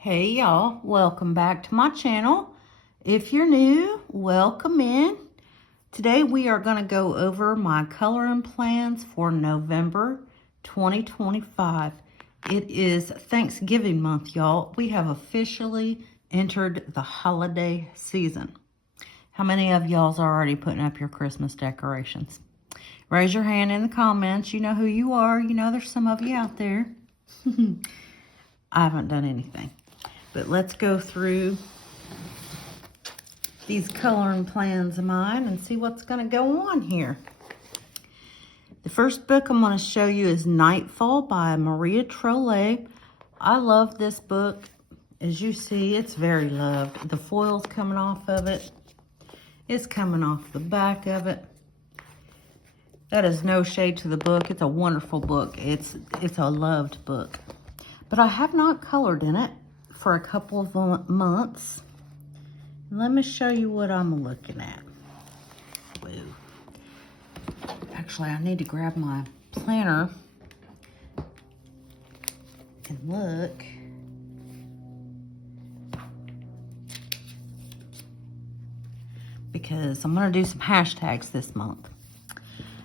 Hey y'all, welcome back to my channel. If you're new, welcome in. Today we are going to go over my coloring plans for November 2025. It is Thanksgiving month, y'all. We have officially entered the holiday season. How many of y'all's already putting up your Christmas decorations? Raise your hand in the comments. You know who you are. You know there's some of you out there. I haven't done anything. But let's go through these coloring plans of mine and see what's going to go on here. The first book I'm going to show you is Nightfall by Maria Trolle. I love this book. As you see, it's very loved. The foil's coming off of it. It's coming off the back of it. That is no shade to the book. It's a wonderful book. It's a loved book. But I have not colored in it for a couple of months. Let me show you what I'm looking at. Whoa. Actually, I need to grab my planner and look. Because I'm going to do some hashtags this month.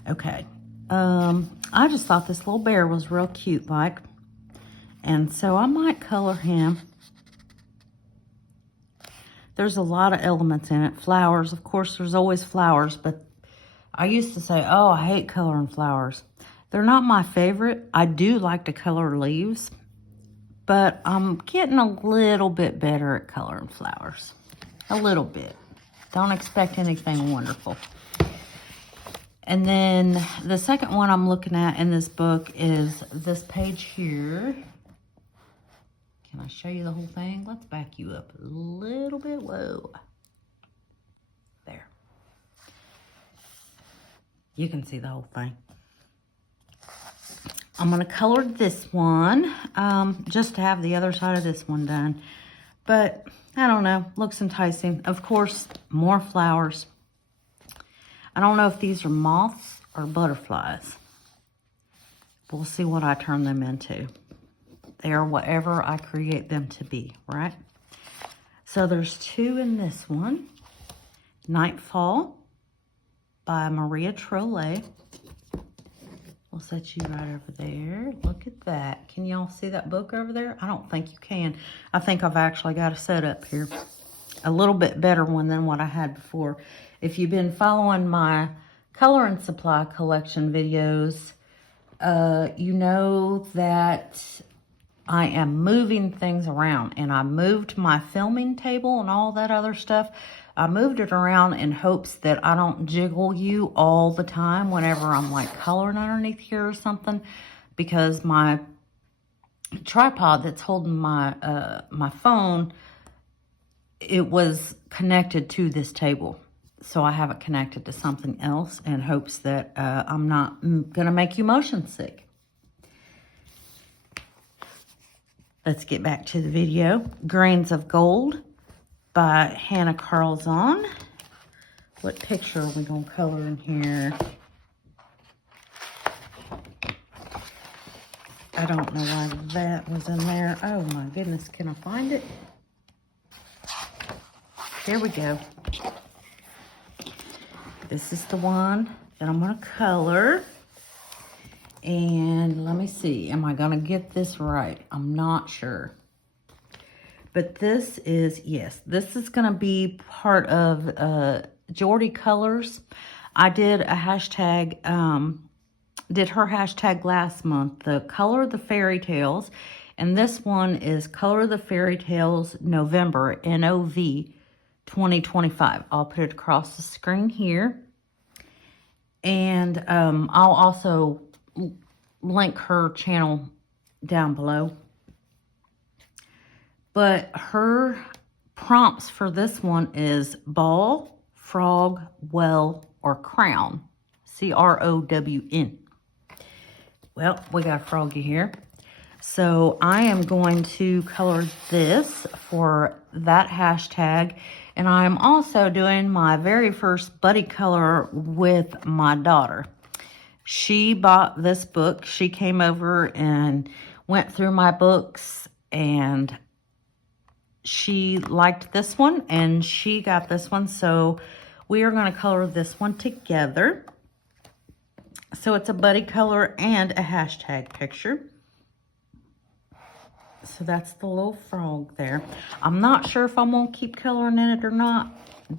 Okay. I just thought this little bear was real cute like. And so I might color him. There's a lot of elements in it. Flowers, of course, there's always flowers, but I used to say, oh, I hate coloring flowers. They're not my favorite. I do like to color leaves, but I'm getting a little bit better at coloring flowers. A little bit. Don't expect anything wonderful. And then the second one I'm looking at in this book is this page here. Can I show you the whole thing? Let's back you up a little bit. Whoa. There. You can see the whole thing. I'm going to color this one just to have the other side of this one done. But I don't know. Looks enticing. Of course, more flowers. I don't know if these are moths or butterflies. We'll see what I turn them into. They are whatever I create them to be, right? So there's two in this one. Nightfall by Maria Trolle. We'll set you right over there. Look at that. Can y'all see that book over there? I don't think you can. I think I've actually got a setup here. A little bit better one than what I had before. If you've been following my color and supply collection videos, you know that I am moving things around, and I moved my filming table and all that other stuff. I moved it around in hopes that I don't jiggle you all the time whenever I'm like coloring underneath here or something, because my tripod that's holding my my phone, it was connected to this table. So I have it connected to something else in hopes that I'm not going to make you motion sick. Let's get back to the video. Grains of Gold by Hanna Karlzon. What picture are we going to color in here? I don't know why that was in there. Oh my goodness, can I find it? There we go. This is the one that I'm going to color. And let me see, am I going to get this right? I'm not sure. But this is, yes, this is going to be part of Jordy Colors. I did a hashtag, did her hashtag last month, the Color the Fairy Tales. And this one is Color the Fairy Tales November, NOV 2025. I'll put it across the screen here. And I'll also link her channel down below. But her prompts for this one is ball, frog, well, or crown. C-R-O-W-N. Well, we got a froggy here. So I am going to color this for that hashtag. And I'm also doing my very first buddy color with my daughter. She bought this book. She came over and went through my books, and she liked this one and she got this one. So we are going to color this one together. So it's a buddy color and a hashtag picture. So that's the little frog there. I'm not sure if I'm going to keep coloring in it or not,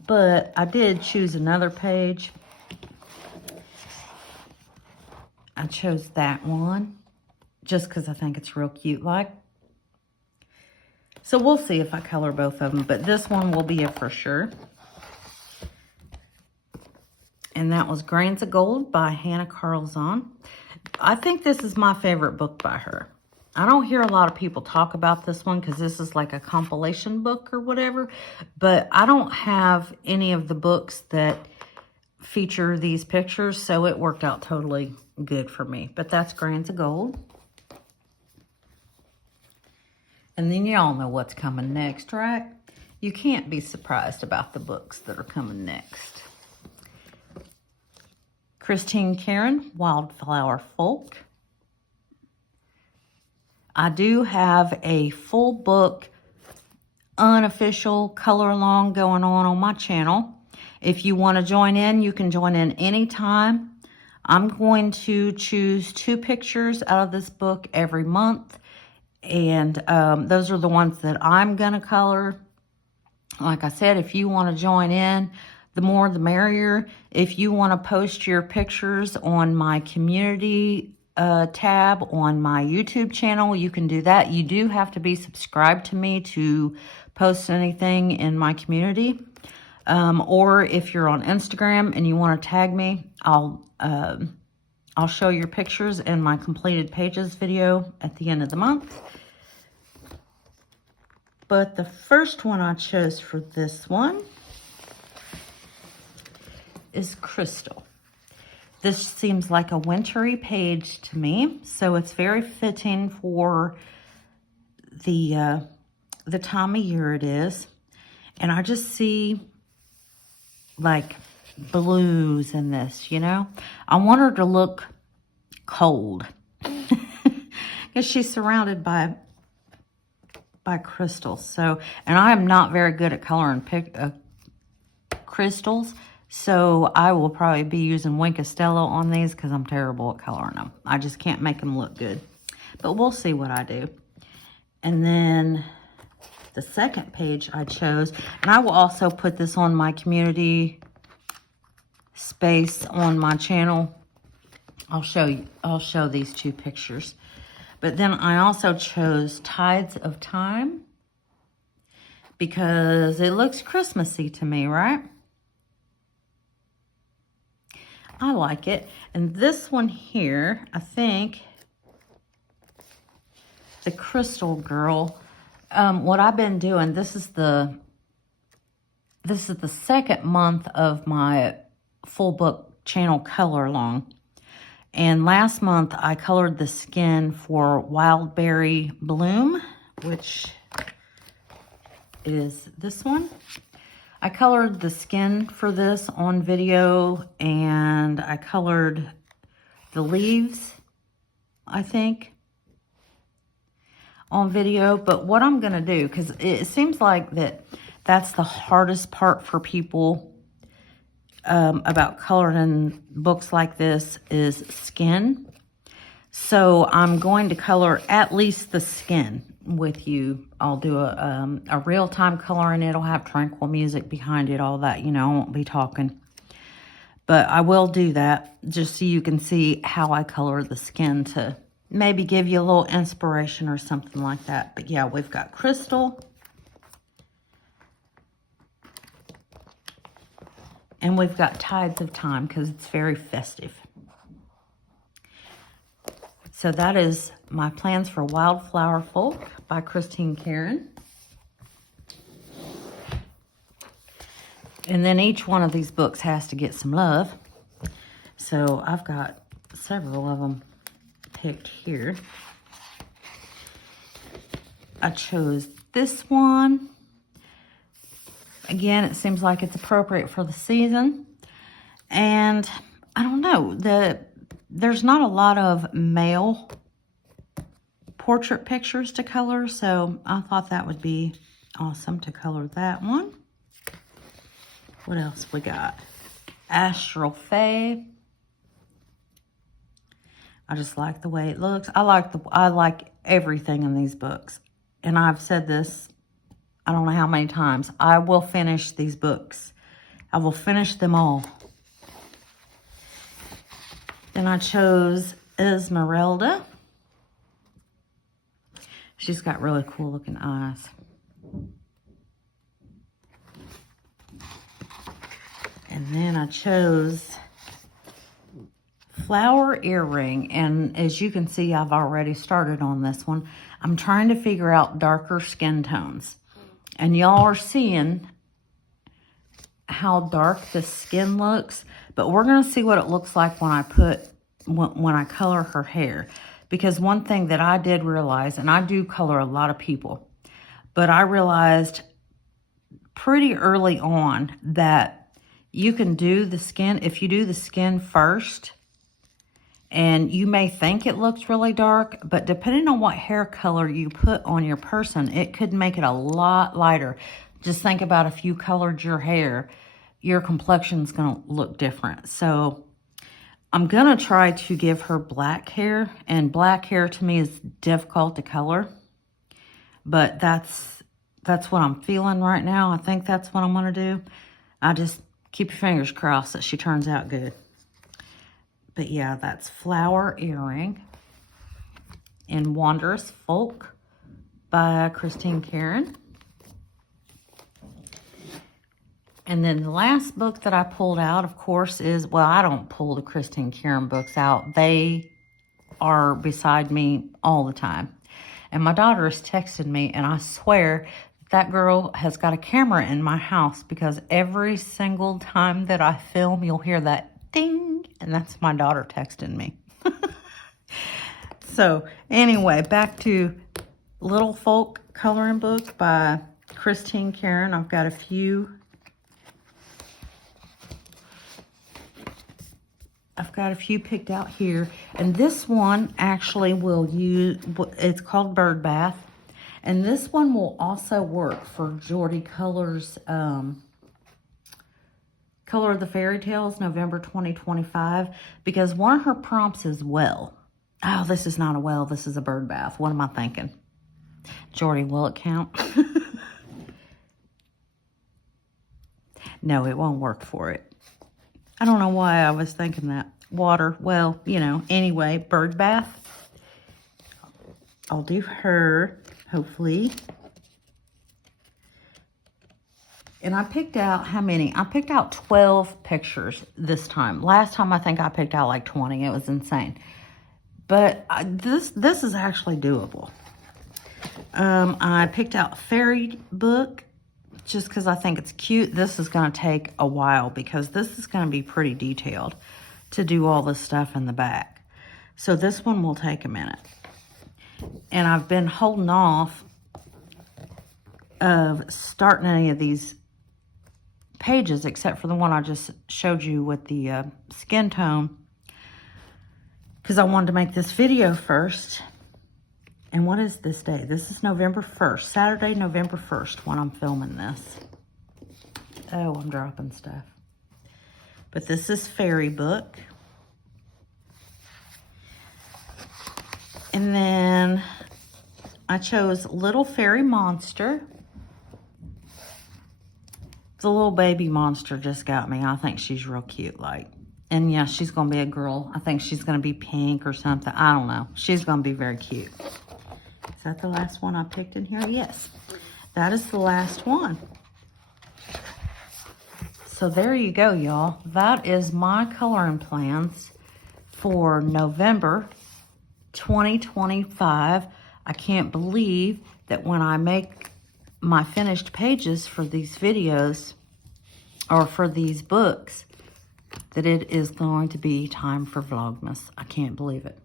but I did choose another page. I chose that one just because I think it's real cute like. So we'll see if I color both of them, but this one will be a for sure. And that was Grains of Gold by Hanna Karlzon. I think this is my favorite book by her. I don't hear a lot of people talk about this one because this is like a compilation book or whatever. But I don't have any of the books that feature these pictures, so it worked out totally good for me. But that's Grains of Gold. And then y'all know what's coming next, right? You can't be surprised about the books that are coming next. Christine Karron, Wildflower Folk. I do have a full book, unofficial color along going on my channel. If you want to join in, you can join in anytime. I'm going to choose 2 pictures out of this book every month. And those are the ones that I'm going to color. Like I said, if you want to join in, the more the merrier. If you want to post your pictures on my community tab on my YouTube channel, you can do that. You do have to be subscribed to me to post anything in my community. Or if you're on Instagram and you want to tag me, I'll show your pictures in my completed pages video at the end of the month. But the first one I chose for this one is Crystal. This seems like a wintry page to me, so it's very fitting for the time of year it is. And I just see like blues in this, you know. I want her to look cold because she's surrounded by crystals. So, and I am not very good at coloring crystals. So I will probably be using Wink Costello on these because I'm terrible at coloring them. I just can't make them look good. But we'll see what I do. And then the second page I chose, and I will also put this on my community space on my channel. I'll show these 2 pictures. But then I also chose Tides of Time because it looks Christmassy to me, right? I like it. And this one here, I think, the Crystal Girl, what I've been doing, this is the second month of my full book channel color along. And last month I colored the skin for Wildberry Bloom, which is this one. I colored the skin for this on video, and I colored the leaves, I think, on video. But what I'm going to do, because it seems like that's the hardest part for people about coloring in books like this is skin. So I'm going to color at least the skin with you. I'll do a real-time coloring. It'll have tranquil music behind it, all that, you know, I won't be talking. But I will do that just so you can see how I color the skin to maybe give you a little inspiration or something like that. But yeah, we've got Crystal. And we've got Tides of Time because it's very festive. So that is my plans for Wildflower Folk by Christine Karron. And then each one of these books has to get some love. So I've got several of them picked here. I chose this one. Again, it seems like it's appropriate for the season. And I don't know, there's not a lot of male portrait pictures to color, so I thought that would be Awesome to color that one. What else we got? Astral Fae. I just like the way it looks. I like everything in these books. And I've said this, I don't know how many times. I will finish these books. I will finish them all. Then I chose Esmeralda. She's got really cool looking eyes. And then I chose Flower Earring. And as you can see, I've already started on this one. I'm trying to figure out darker skin tones. And y'all are seeing how dark the skin looks. But we're going to see what it looks like when I color her hair. Because one thing that I did realize, and I do color a lot of people, but I realized pretty early on that you can do the skin, if you do the skin first, and you may think it looks really dark, but depending on what hair color you put on your person, it could make it a lot lighter. Just think about if you colored your hair, your complexion's going to look different. So I'm going to try to give her black hair, and black hair to me is difficult to color, but that's what I'm feeling right now. I think that's what I'm going to do. I just keep your fingers crossed that she turns out good. But yeah, that's Flower Earring in Wondrous Folk by Christine Karron. And then the last book that I pulled out, of course, is, well, I don't pull the Christine Karron books out. They are beside me all the time. And my daughter has texted me, and I swear that girl has got a camera in my house, because every single time that I film, you'll hear that ding, and that's my daughter texting me. So anyway, back to Little Folk Coloring Book by Christine Karron. I've got a few picked out here, and this one actually will use, it's called Bird Bath, and this one will also work for Jordy Colors' Color of the Fairy Tales, November 2025, because one of her prompts is well. Oh, this is not a well, this is a bird bath. What am I thinking? Jordy, will it count? No, it won't work for it. I don't know why I was thinking that. Water, well, you know, anyway, bird bath. I'll do her, hopefully. And I picked out, how many? I picked out 12 pictures this time. Last time, I think I picked out like 20. It was insane. But this is actually doable. I picked out Fairy Book just because I think it's cute. This is going to take a while because this is going to be pretty detailed to do all this stuff in the back. So this one will take a minute. And I've been holding off of starting any of these pages except for the one I just showed you with the skin tone, because I wanted to make this video first. And what is this day? This is November 1st, Saturday, November 1st when I'm filming this. Oh, I'm dropping stuff. But this is Fairy Book. And then I chose Little Fairy Monster. The little baby monster just got me. I think she's real cute, like. And yeah, she's going to be a girl. I think she's going to be pink or something. I don't know. She's going to be very cute. Is that the last one I picked in here? Yes. That is the last one. So there you go, y'all. That is my coloring plans for November 2025. I can't believe that when I make my finished pages for these videos or for these books, that it is going to be time for Vlogmas. I can't believe it.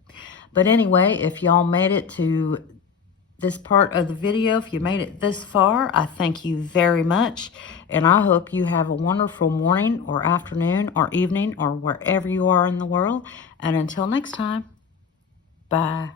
But anyway, if y'all made it to this part of the video, if you made it this far, I thank you very much. And I hope you have a wonderful morning or afternoon or evening or wherever you are in the world. And until next time, bye.